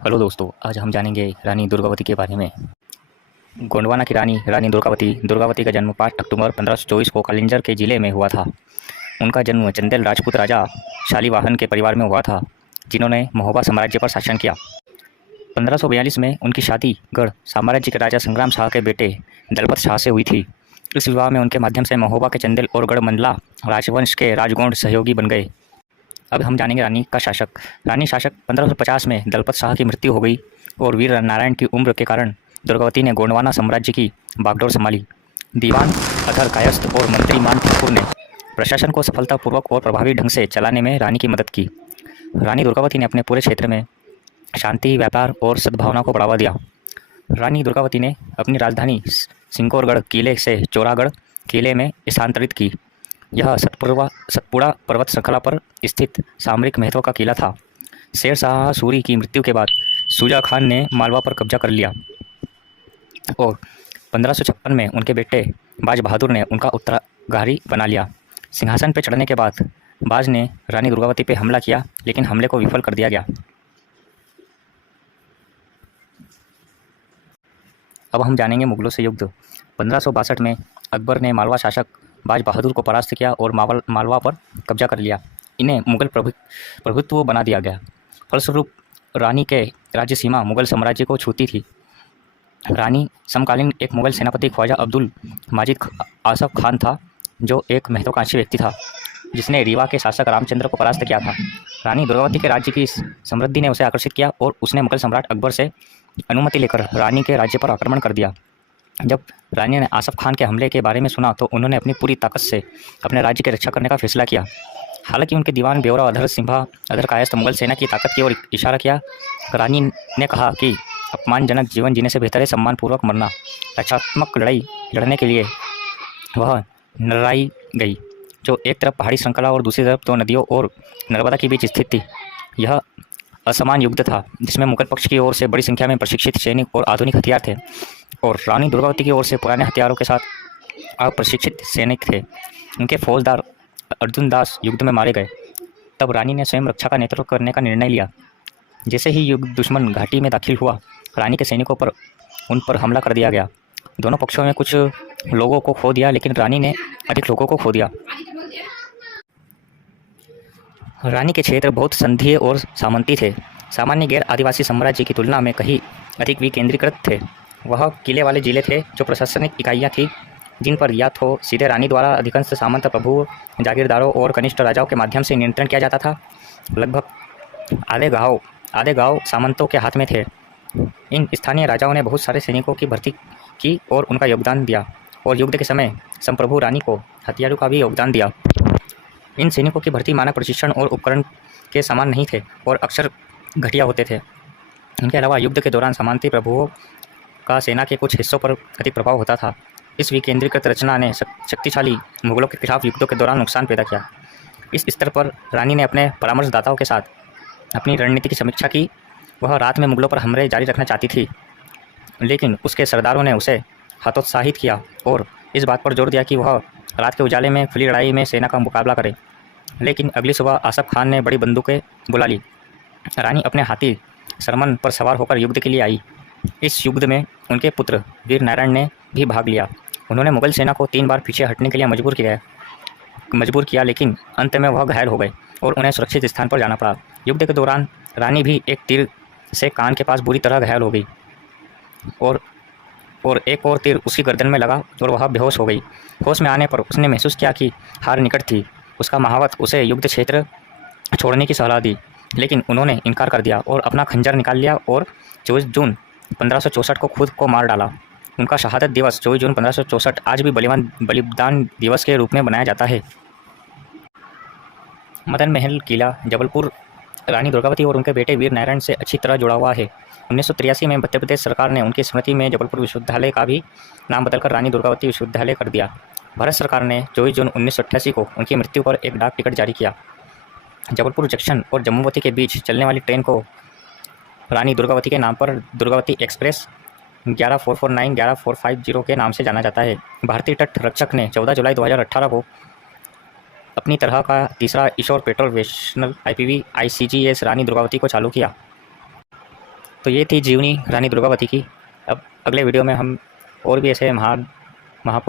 Hello दोस्तों, आज हम जानेंगे रानी दुर्गावती के बारे में। गोंडवाना की रानी रानी दुर्गावती का जन्म 5 अक्टूबर 1524 को कलिंजर के जिले में हुआ था। उनका जन्म चंदेल राजपूत राजा शालीवाहन के परिवार में हुआ था, जिन्होंने महोबा साम्राज्य पर शासन किया। 1542 में उनकी शादी गढ़ साम्राज्य के राजा संग्राम शाह के बेटे दलपत शाह से हुई थी। इस विवाह में उनके माध्यम से महोबा के चंदेल और गढ़ मंडला राजवंश के राजगौंड सहयोगी बन गए। अब हम जानेंगे रानी का शासक। रानी शासक 1550 में दलपत शाह की मृत्यु हो गई और वीर नारायण की उम्र के कारण दुर्गावती ने गोंडवाना साम्राज्य की बागडोर संभाली। दीवान अधर कायस्थ और मंत्री मान ठाकुर ने प्रशासन को सफलतापूर्वक और प्रभावी ढंग से चलाने में रानी की मदद की। रानी दुर्गावती ने अपने पूरे क्षेत्र में शांति, व्यापार और सद्भावना को बढ़ावा दिया। रानी दुर्गावती ने अपनी राजधानी सिंगोरगढ़ किले से चौरागढ़ किले में स्थानांतरित की। यह सतपुड़ा पर्वत श्रृंखला पर स्थित सामरिक महत्व का किला था। शेर शाह सूरी की मृत्यु के बाद शुजा खान ने मालवा पर कब्जा कर लिया और 1556 में उनके बेटे बाज बहादुर ने उनका उत्तराधिकारी बना लिया। सिंहासन पर चढ़ने के बाद बाज ने रानी दुर्गावती पर हमला किया, लेकिन हमले को विफल कर दिया गया। अब हम जानेंगे मुगलों से युद्ध। 1562 में अकबर ने मालवा शासक बाज बहादुर को परास्त किया और मालवा पर कब्जा कर लिया। इन्हें मुगल प्रभुत्व बना दिया गया। फलस्वरूप रानी के राज्य सीमा मुगल साम्राज्य को छूती थी। रानी समकालीन एक मुगल सेनापति ख्वाजा अब्दुल माजिद आसफ खान था, जो एक महत्वाकांक्षी व्यक्ति था, जिसने रीवा के शासक रामचंद्र को परास्त किया था। रानी दुर्गावती के राज्य की समृद्धि ने उसे आकर्षित किया और उसने मुगल सम्राट अकबर से अनुमति लेकर रानी के राज्य पर आक्रमण कर दिया। जब रानी ने आसफ खान के हमले के बारे में सुना तो उन्होंने अपनी पूरी ताकत से अपने राज्य की रक्षा करने का फैसला किया। हालांकि उनके दीवान ब्यौरा अधर कायस्थ मुगल सेना की ताकत की ओर इशारा किया। रानी ने कहा कि अपमानजनक जीवन जीने से बेहतर है सम्मानपूर्वक मरना। रक्षात्मक लड़ाई लड़ने के लिए वह नरराई गई, जो एक तरफ पहाड़ी श्रृंखला और दूसरी तरफ 2 नदियों और नर्मदा के बीच स्थित थी। यह असमान युद्ध था, जिसमें मुगल पक्ष की ओर से बड़ी संख्या में प्रशिक्षित सैनिक और आधुनिक हथियार थे, और रानी दुर्गावती की ओर से पुराने हथियारों के साथ अप्रशिक्षित सैनिक थे। उनके फौजदार अर्जुन दास युद्ध में मारे गए। तब रानी ने स्वयं रक्षा का नेतृत्व करने का निर्णय लिया। जैसे ही युद्ध दुश्मन घाटी में दाखिल हुआ, रानी के सैनिकों पर उन पर हमला कर दिया गया। दोनों पक्षों में कुछ लोगों को खो दिया, लेकिन रानी ने अधिक लोगों को खो दिया। रानी के क्षेत्र बहुत संघीय और सामंती थे। सामान्य गैर आदिवासी साम्राज्य की तुलना में कहीं अधिक विकेंद्रीकृत थे। वह किले वाले जिले थे, जो प्रशासनिक इकाइयाँ थीं, जिन पर या तो सीधे रानी द्वारा अधिकांश सामंत प्रभु, जागीरदारों और कनिष्ठ राजाओं के माध्यम से नियंत्रण किया जाता था। लगभग आधे गांव सामंतों के हाथ में थे। इन स्थानीय राजाओं ने बहुत सारे सैनिकों की भर्ती की और उनका योगदान दिया, और युद्ध के समय संप्रभु रानी को हथियारों का भी योगदान दिया। इन सैनिकों की भर्ती मानक प्रशिक्षण और उपकरण के समान नहीं थे और अक्सर घटिया होते थे। इनके अलावा युद्ध के दौरान सामंती प्रभुओं का सेना के कुछ हिस्सों पर अधिक प्रभाव होता था। इस विकेंद्रीकृत रचना ने शक्तिशाली मुगलों के खिलाफ युद्धों के दौरान नुकसान पैदा किया। इस स्तर पर रानी ने अपने परामर्शदाताओं के साथ अपनी रणनीति की समीक्षा की। वह रात में मुगलों पर हमले जारी रखना चाहती थी, लेकिन उसके सरदारों ने उसे हतोत्साहित किया और इस बात पर जोर दिया कि वह रात के उजाले में खुली लड़ाई में सेना का मुकाबला करे। लेकिन अगली सुबह आसफ खान ने बड़ी बंदूकें बुला ली। रानी अपने हाथी सरमन पर सवार होकर युद्ध के लिए आई। इस युद्ध में उनके पुत्र वीर नारायण ने भी भाग लिया। उन्होंने मुगल सेना को 3 बार पीछे हटने के लिए मजबूर किया, लेकिन अंत में वह घायल हो गए और उन्हें सुरक्षित स्थान पर जाना पड़ा। युद्ध के दौरान रानी भी एक तीर से कान के पास बुरी तरह घायल हो गई और एक और तीर उसकी गर्दन में लगा और वह बेहोश हो गई। होश में आने पर उसने महसूस किया कि हार निकट थी। उसका महावत उसे युद्ध क्षेत्र छोड़ने की सलाह दी, लेकिन उन्होंने इनकार कर दिया और अपना खंजर निकाल लिया और 24 जून 1564 को खुद को मार डाला। उनका शहादत दिवस 24 जून 1564 आज भी बलिदान दिवस के रूप में मनाया जाता है। मदन महल किला जबलपुर रानी दुर्गावती और उनके बेटे वीर नारायण से अच्छी तरह जुड़ा हुआ है। 1983 में मध्य प्रदेश सरकार ने उनकी स्मृति में जबलपुर विश्वविद्यालय का भी नाम बदलकर रानी दुर्गावती विश्वविद्यालय कर दिया। भारत सरकार ने 24 जून 1988 को उनकी मृत्यु पर एक डाक टिकट जारी किया। जबलपुर जंक्शन और जम्मूवती के बीच चलने वाली ट्रेन को रानी दुर्गावती के नाम पर दुर्गावती एक्सप्रेस 11449 11450 के नाम से जाना जाता है। भारतीय तट रक्षक ने 14 जुलाई 2018 को अपनी तरह का तीसरा Ishor petrol वेशनल IPV ICGS Rani Durgavati को चालू किया। तो ये थी जीवनी रानी दुर्गावती की। अब अगले वीडियो में हम और भी ऐसे महान